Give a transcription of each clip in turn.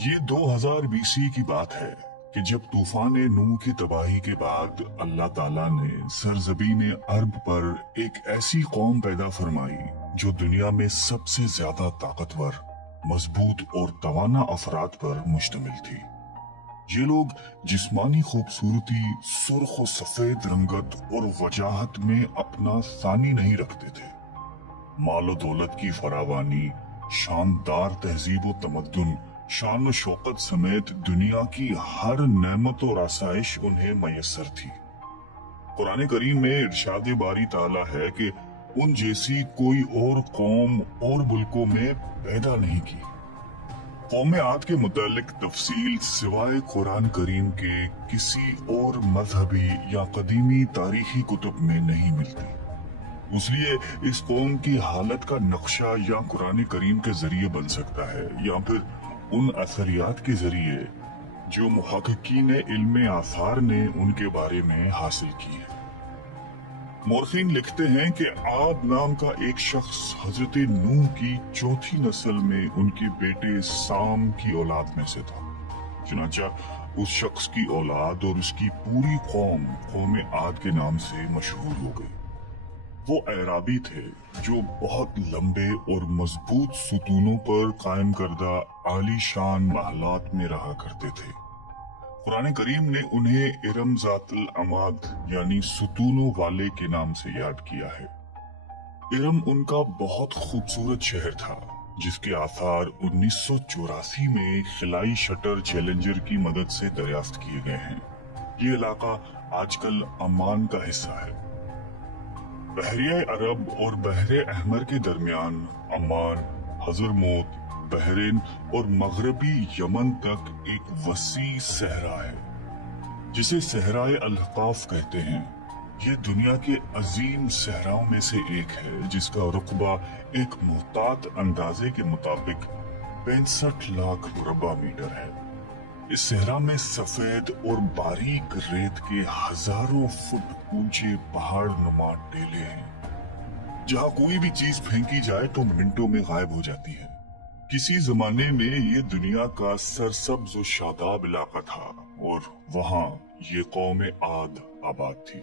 یہ 2000 BC کی بات ہے کہ جب طوفان نوح کی تباہی کے بعد اللہ تعالیٰ نے سرزمین عرب پر ایک ایسی قوم پیدا فرمائی جو دنیا میں سب سے زیادہ طاقتور، مضبوط اور توانا افراد پر مشتمل تھی۔ یہ لوگ جسمانی خوبصورتی، سرخ و سفید رنگت اور وجاہت میں اپنا ثانی نہیں رکھتے تھے۔ مال و دولت کی فراوانی، شاندار تہذیب و تمدن، شان و شوکت سمیت دنیا کی ہر نعمت و آسائش انہیں میسر تھی۔ قرآن کریم میں ارشاد باری تعالیٰ ہے کہ ان جیسی کوئی اور قوم اور ملکوں میں پیدا نہیں کی۔ قوم عاد کے متعلق تفصیل سوائے قرآن کریم کے کسی اور مذہبی یا قدیمی تاریخی کتب میں نہیں ملتی۔ اس لیے اس قوم کی حالت کا نقشہ یا قرآن کریم کے ذریعے بن سکتا ہے یا پھر ان اثریات کے ذریعے جو محققین علم آثار نے ان کے بارے میں حاصل کی ہے۔ مورخین لکھتے ہیں کہ عاد نام کا ایک شخص حضرت نوح کی چوتھی نسل میں ان کے بیٹے سام کی اولاد میں سے تھا۔ چنانچہ اس شخص کی اولاد اور اس کی پوری قوم عاد کے نام سے مشہور ہو گئی۔ وہ اعرابی تھے جو بہت لمبے اور مضبوط ستونوں پر قائم کردہ عالی شان محلات میں رہا کرتے تھے۔ قرآن کریم نے انہیں ارم ذات العماد یعنی ستونوں والے کے نام سے یاد کیا ہے۔ ارم ان کا بہت خوبصورت شہر تھا جس کے آثار 1984 میں خلائی شٹر چیلنجر کی مدد سے دریافت کیے گئے ہیں۔ یہ علاقہ آج کل عمان کا حصہ ہے۔ بحریہ عرب اور بحر احمر کے درمیان عمان، حضرموت، بحرین اور مغربی یمن تک ایک وسیع صحرا ہے جسے صحرائے الحقاف کہتے ہیں۔ یہ دنیا کے عظیم صحراؤں میں سے ایک ہے جس کا رقبہ ایک محتاط اندازے کے مطابق 65 لاکھ مربع میٹر ہے۔ اس صحرا میں سفید اور باریک ریت کے ہزاروں فٹ اونچے پہاڑ نما ٹیلے ہیں جہاں کوئی بھی چیز پھینکی جائے تو منٹوں میں غائب ہو جاتی ہے۔ کسی زمانے میں یہ دنیا کا سرسبز و شاداب علاقہ تھا اور وہاں یہ قوم عاد آباد تھی۔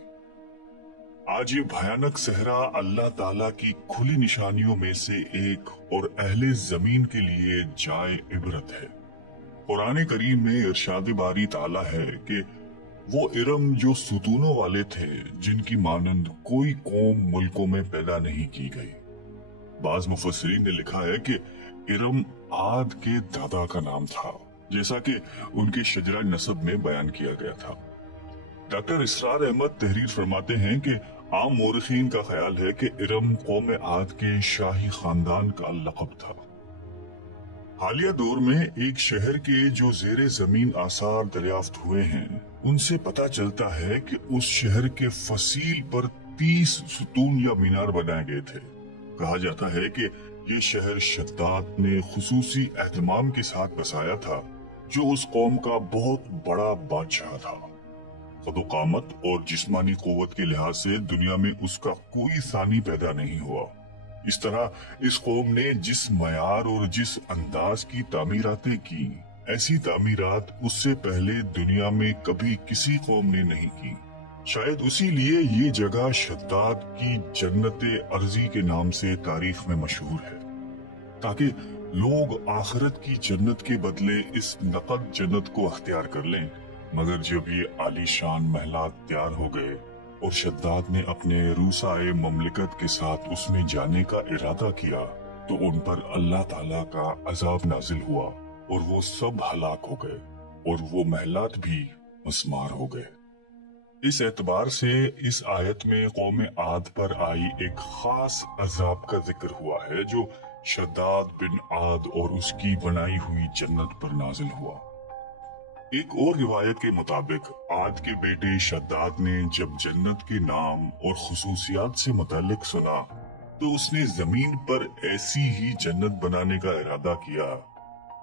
آج یہ بھیانک صحرا اللہ تعالیٰ کی کھلی نشانیوں میں سے ایک اور اہل زمین کے لیے جائے عبرت ہے۔ قرآن کریم میں ارشاد باری تعالیٰ ہے کہ وہ ارم جو ستونوں والے تھے جن کی مانند کوئی قوم ملکوں میں پیدا نہیں کی گئی۔ بعض مفسرین نے لکھا ہے کہ ارم عاد کے دادا کا نام تھا جیسا کہ ان کے شجرہ نسب میں بیان کیا گیا تھا۔ ڈاکٹر اسرار احمد تحریر فرماتے ہیں کہ عام مورخین کا خیال ہے کہ ارم قوم عاد کے شاہی خاندان کا لقب تھا۔ حالیہ دور میں ایک شہر کے جو زیر زمین آثار دریافت ہوئے ہیں ان سے پتہ چلتا ہے کہ اس شہر کے فصیل پر 30 ستون یا مینار بنائے گئے تھے۔ کہا جاتا ہے کہ یہ شہر شداد نے خصوصی اہتمام کے ساتھ بسایا تھا جو اس قوم کا بہت بڑا بادشاہ تھا۔ قد و قامت اور جسمانی قوت کے لحاظ سے دنیا میں اس کا کوئی ثانی پیدا نہیں ہوا۔ اس طرح اس قوم نے جس معیار اور جس انداز کی تعمیراتیں کی ایسی تعمیرات اس سے پہلے دنیا میں کبھی کسی قوم نے نہیں کی۔ شاید اسی لیے یہ جگہ شداد کی جنت ارضی کے نام سے تاریخ میں مشہور ہے، تاکہ لوگ آخرت کی جنت کے بدلے اس نقد جنت کو اختیار کر لیں۔ مگر جب یہ عالی شان محلات تیار ہو گئے اور شداد نے اپنے روسائے مملکت کے ساتھ اس میں جانے کا ارادہ کیا تو ان پر اللہ تعالیٰ کا عذاب نازل ہوا اور وہ سب ہلاک ہو گئے اور وہ محلات بھی مسمار ہو گئے۔ اس اعتبار سے اس آیت میں قوم عاد پر آئی ایک خاص عذاب کا ذکر ہوا ہے جو شداد بن عاد اور اس کی بنائی ہوئی جنت پر نازل ہوا۔ ایک اور روایت کے مطابق عاد کے بیٹے شداد نے جب جنت کے نام اور خصوصیات سے متعلق سنا تو اس نے زمین پر ایسی ہی جنت بنانے کا ارادہ کیا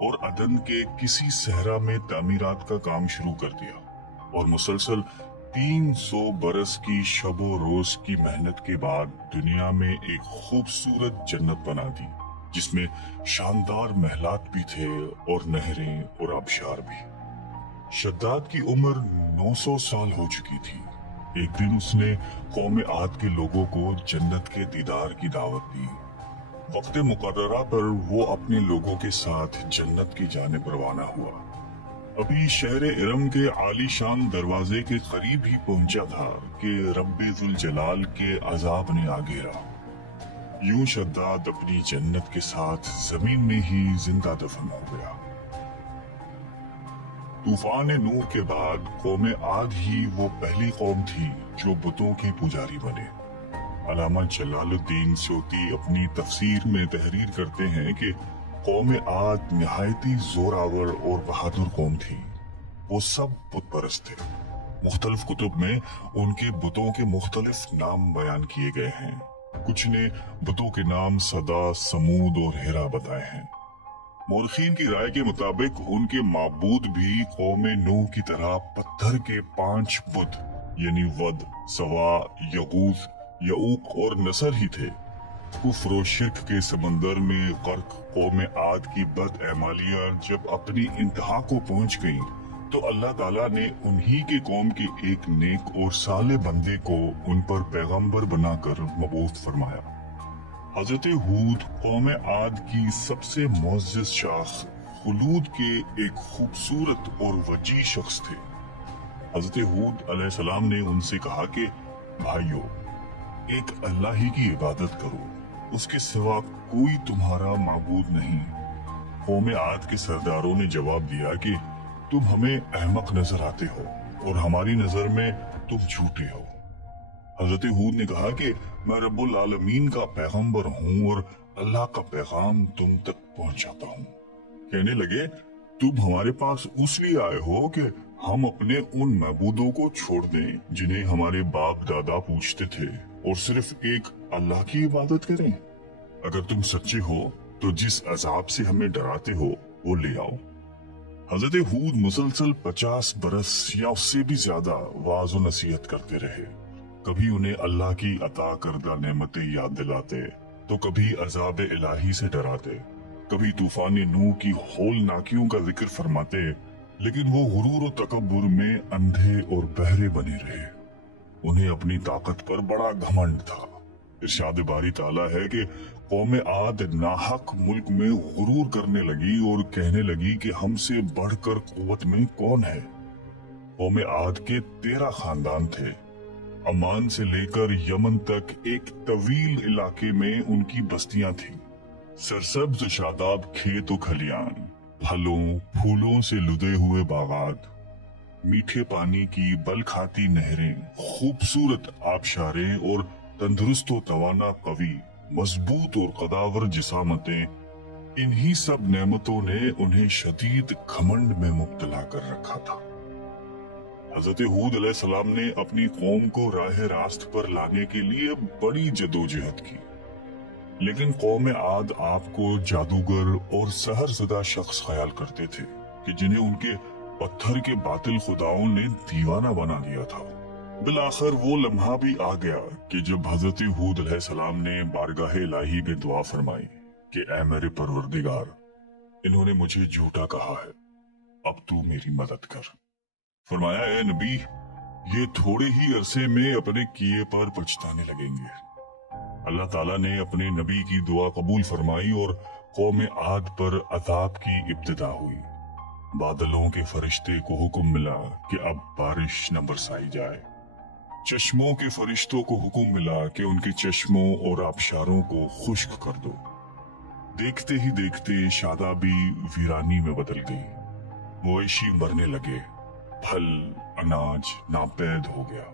اور عدن کے کسی صحرا میں تعمیرات کا کام شروع کر دیا اور مسلسل 300 برس کی شب و روز کی محنت کے بعد دنیا میں ایک خوبصورت جنت بنا دی जिसमें शानदार महलात भी थे और नहरें और आबशार भी। शद्दाद की उम्र 900 साल हो चुकी थी। एक दिन उसने कौम आद के लोगों को जन्नत के दीदार की दावत दी। वक्त मुकर्ररा पर वो अपने लोगों के साथ जन्नत की जानिब रवाना हुआ। अभी शहर इरम के आलीशान दरवाजे के करीब ही पहुंचा था कि रब्बे जुल जलाल के अजाब ने आ घेरा। यूं शद्दाद अपनी जन्नत के साथ जमीन में ही जिंदा दफन हो गया। तूफान नूह के बाद कौम आद ही वो पहली कौम थी जो बुतों के पुजारी बने। अल्लामा जलालुद्दीन सूती अपनी तफसीर में तहरीर करते हैं कि कौम आद निहायती जोरावर और बहादुर कौम थी। वो सब बुत परस्त थे। मुख्तलिफ कुतुब में उनके बुतों के मुख्तलिफ नाम बयान किए गए हैं। कुछ ने बुतों के नाम सदा, समूद और हेरा बताए हैं। मौरखीन की राय के मुताबिक उनके माबूद भी कौम नूह की तरह पत्थर के 5 बुत यानी वद, सवा, यगूस, यऊक और नसर ही थे। कुफ्र और शिर्क के समंदर में गर्क कौम आद की बदएमालियां जब अपनी इंतहा को पहुंच गईं, तो अल्लाह ताला ने उन्हीं के कौम के एक नेक और साले बंदे को उन पर पैगंबर बनाकर मबूस फरमाया। हजरत हूद कौम आद की सबसे मुअज़्ज़ज़ शाख खुलूद के एक खूबसूरत और वजी शख्स थे। हजरत हूद अलैहिस्सलाम ने उनसे कहा कि भाइयों, एक अल्लाह ही की इबादत करो, उसके सिवा कोई तुम्हारा माबूद नहीं। कौम आद के सरदारों ने जवाब दिया कि तुम हमें अहमक नजर आते हो और हमारी नजर में तुम झूठे हो। हजरत हूद ने कहा कि मैं रब्बुल आलमीन का पैगंबर हूँ और अल्लाह का पैगाम तुम तक पहुँचाता हूँ। कहने लगे, तुम हमारे पास उसलिए आए हो कि हम अपने उन महबूदों को छोड़ दें जिन्हें हमारे बाप दादा पूछते थे और सिर्फ एक अल्लाह की इबादत करें। अगर तुम सच्चे हो तो जिस अजाब से हमें डराते हो वो ले आओ। हजरत हूद मुसलसल 50 बरस या उससे भी ज्यादा वाज और नसीहत करते रहे। कभी उन्हें अल्लाह की अता करदा नेमतें याद दिलाते, तो कभी अजाब इलाही से डराते, कभी तूफान नूह की होलनाकियों का जिक्र फरमाते, लेकिन वो गुरूर और तकब्बुर में अंधे और बहरे बने रहे। उन्हें अपनी ताकत पर बड़ा घमंड था। इरशाद बारी ताला है कि कौम आद नाहक मुल्क में गुरूर करने लगी और कहने लगी कि हमसे बढ़कर कुव्वत में कौन है। कौम आद के 13 खानदान थे। अमान से लेकर यमन तक एक तवील इलाके में उनकी बस्तियां थीं। सरसब्ज शादाब खेत और खलियान, फलों फूलों से लुदे हुए बागात, मीठे पानी की बल खाती नहरें, खूबसूरत आबशारें और तंदुरुस्त और तवाना कवि, मजबूत और कदावर जिसामतें, इन्हीं सब नेमतों ने उन्हें शदीद घमंड में मुब्तला कर रखा था। हजरत हूद अलैहिस्सलाम ने अपनी कौम को राह रास्त पर लाने के लिए बड़ी जदोजहद की, लेकिन कौम आद आपको जादूगर और सहरज़दा शख्स ख्याल करते थे कि जिन्हें उनके पत्थर के बातिल खुदाओं ने दीवाना बना दिया था। बिलाखिर वो लम्हा भी आ गया कि जब हजरत हूद अलैहिस्सलाम ने बारगाह इलाही में दुआ फरमाई कि ऐ मेरे परवरदिगार, इन्होंने मुझे झूठा कहा है, अब तू मेरी मदद कर। फरमाया, ए नबी, ये थोड़े ही अरसे में अपने किए पर पछताने लगेंगे। अल्लाह ताला ने अपने नबी की दुआ कबूल फरमाई और कौम आद पर अजाब की इब्तिदा हुई। बादलों के फरिश्ते को हुक्म मिला कि अब बारिश न बरसाई जाए। चश्मों के फरिश्तों को हुक्म मिला कि उनके चश्मों और आबशारों को खुश्क कर दो। देखते ही देखते शादाबी वीरानी में बदल गई। मवेशी मरने लगे, फल अनाज नापैद हो गया।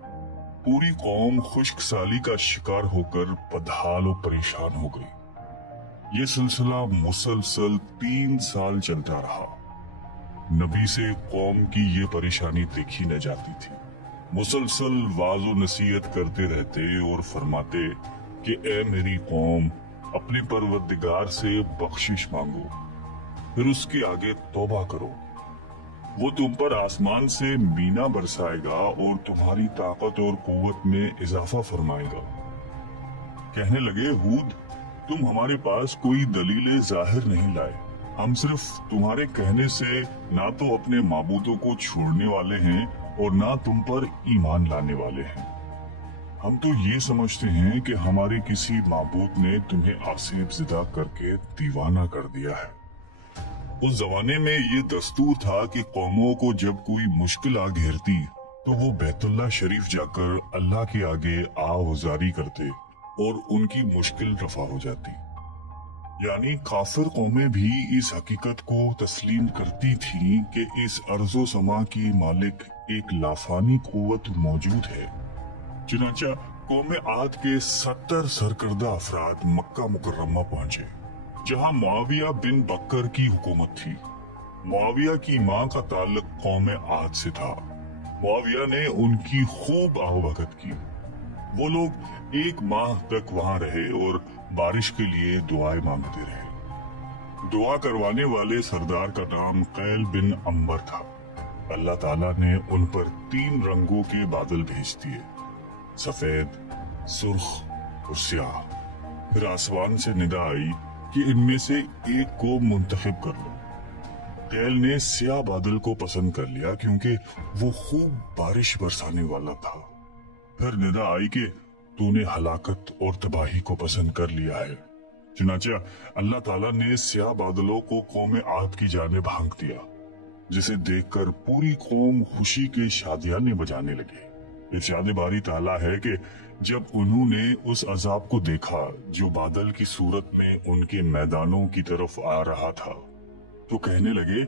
पूरी कौम खुश्क साली का शिकार होकर बदहाल और परेशान हो गई। ये सिलसिला मुसलसल 3 साल चलता रहा। नबी से कौम की ये परेशानी देखी न जाती थी। मुसलसल वाज़ो नसीहत करते रहते और फरमाते कि ए मेरी कौम, अपने परवरदिगार से बख्शिश मांगो, फिर उसके आगे तौबा करो। वो तुम पर आसमान से मीना बरसाएगा और तुम्हारी ताकत और कुव्वत में इजाफा फरमाएगा। कहने लगे, हूद, तुम हमारे पास कोई दलीलें जाहिर नहीं लाए। हम सिर्फ तुम्हारे कहने से ना तो अपने माबूदों को छोड़ने वाले हैं और ना तुम पर ईमान लाने वाले हैं। हम तो ये समझते हैं कि हमारे किसी माबूद ने तुम्हें आसिफ ज़िदा करके दीवाना कर दिया है। उस जमाने में ये दस्तूर था कि कौमों को जब कोई मुश्किल आ घेरती तो वो बैतुल्लाह शरीफ जाकर अल्लाह के आगे आहुजारी करते और उनकी मुश्किल रफा हो जाती। यानी काफिर कौमें भी इस हकीकत को तस्लीम करती थीं कि इस अर्जो समा की मालिक एक लाफानी कुव्वत मौजूद है। चुनांचा कौम आद के 70 सरकर्दा अफराद मक्का मुकर्रमा पहुंचे, जहां मुआविया बिन बकर की हुकूमत थी। मुआविया की मां का ताल्लुक कौम आद से था। मुआविया ने उनकी खूब आवभगत की। वो लोग 1 माह तक वहां रहे और बारिश के लिए दुआएं मांगते रहे। दुआ करवाने वाले सरदार का नाम कैल बिन अंबर था। अल्लाह ताला ने उन पर 3 रंगों के बादल भेज दिए, सफेद, सुर्ख और स्याह। फिर आसमान से निदा आई कि इनमें से एक को मुंतखब कर लो। कैल ने स्याह बादल को पसंद कर लिया क्योंकि वो खूब बारिश बरसाने वाला था। फिर निदा आई कि तूने हलाकत और तबाही को पसंद कर लिया है। चुनांचे अल्लाह ताला ने स्याह बादलों को कौम आद की जानिब हाँक दिया, जिसे देखकर पूरी कौम खुशी के शादियाने बजाने लगी। इरशाद बारी ताला है कि जब उन्होंने उस अजाब को देखा जो बादल की सूरत में उनके मैदानों की तरफ आ रहा था, तो कहने लगे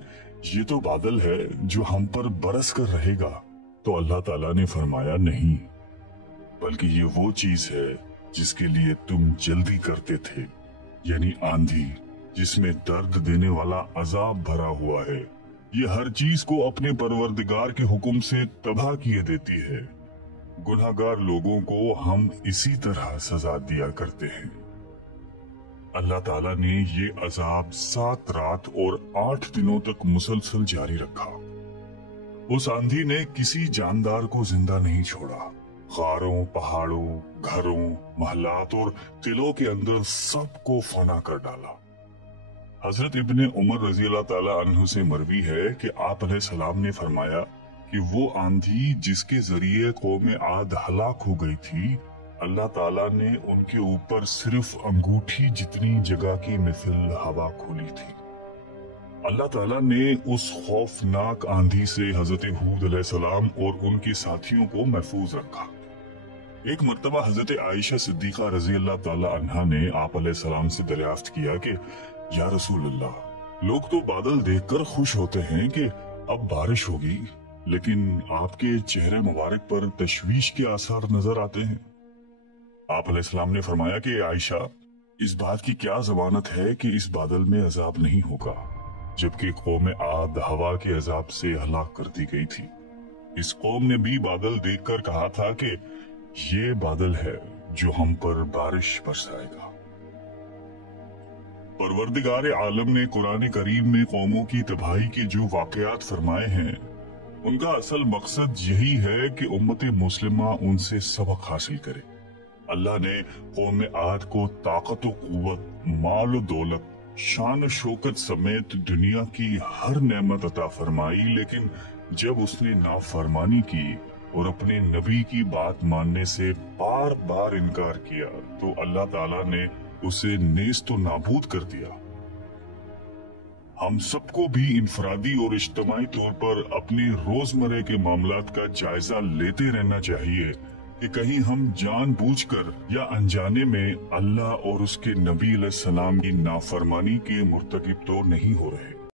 ये तो बादल है जो हम पर बरस कर रहेगा। तो अल्लाह ताला ने फरमाया नहीं, बल्कि ये वो चीज है जिसके लिए तुम जल्दी करते थे, यानी आंधी जिसमें दर्द देने वाला अजाब भरा हुआ है। ये हर चीज को अपने परवरदिगार के हुक्म से तबाह किए देती है। गुनाहगार लोगों को हम इसी तरह सजा दिया करते हैं। अल्लाह ताला ने ये अजाब 7 रात और 8 दिनों तक मुसलसल जारी रखा। उस आंधी ने किसी जानदार को जिंदा नहीं छोड़ा। गारों, पहाड़ों, घरों, महलात और तिलों के अंदर सबको फना कर डाला। हजरत इब्ने उमर रजी अल्लाह ताला अन्हु से मरवी है कि आप अलैहिस्सलाम ने फरमाया कि वो आंधी जिसके जरिए कौम आद हलाक हो गई थी, अल्लाह ताला ने उनके ऊपर सिर्फ अंगूठी जितनी जगह की मिसल हवा खोली थी। अल्लाह ताला ने उस खौफनाक आंधी से हजरत हूद अलैहिस्सलाम और उनके साथियों को महफूज रखा। एक मर्तबा हजरत आयशा सिद्दीका रजी अल्लाह ताला अन्हा ने आप अलैहिस्सलाम से दरियाफ्त किया कि या रसूल अल्लाह, लोग तो बादल देखकर खुश होते हैं कि अब बारिश होगी, लेकिन आपके चेहरे मुबारक पर तशवीश के आसार नजर आते हैं। आप अलैहिस्सलाम ने फरमाया कि आयशा, इस बात की क्या जमानत है कि इस बादल में अजाब नहीं होगा, जबकि कौम आद हवा के अजाब से हलाक कर दी गई थी। इस कौम ने भी बादल देखकर कहा था कि ये बादल है जो हम पर बारिश बरसाएगा। परवरदिगार आलम ने कुरान करीम में कौमों की तबाही के जो वाकयात फरमाए हैं, उनका असल मकसद यही है कि उम्मत मुस्लिमा उनसे सबक हासिल करे। अल्लाह ने कौम आद को ताकत व कुव्वत, माल व दौलत, शान शौकत समेत दुनिया की हर नेमत अता फरमाई, लेकिन जब उसने नाफरमानी की और अपने नबी की बात मानने से बार बार इनकार किया, तो अल्लाह ताला ने उसे नेस्त व नाबूद कर दिया। हम सबको भी इनफरादी और इज्तिमाई तौर पर अपने रोजमर्रे के मामलात का जायजा लेते रहना चाहिए कि कहीं हम जानबूझकर या अनजाने में अल्लाह और उसके नबी अलैहिस्सलाम की नाफरमानी के मुर्तकिब तो नहीं हो रहे।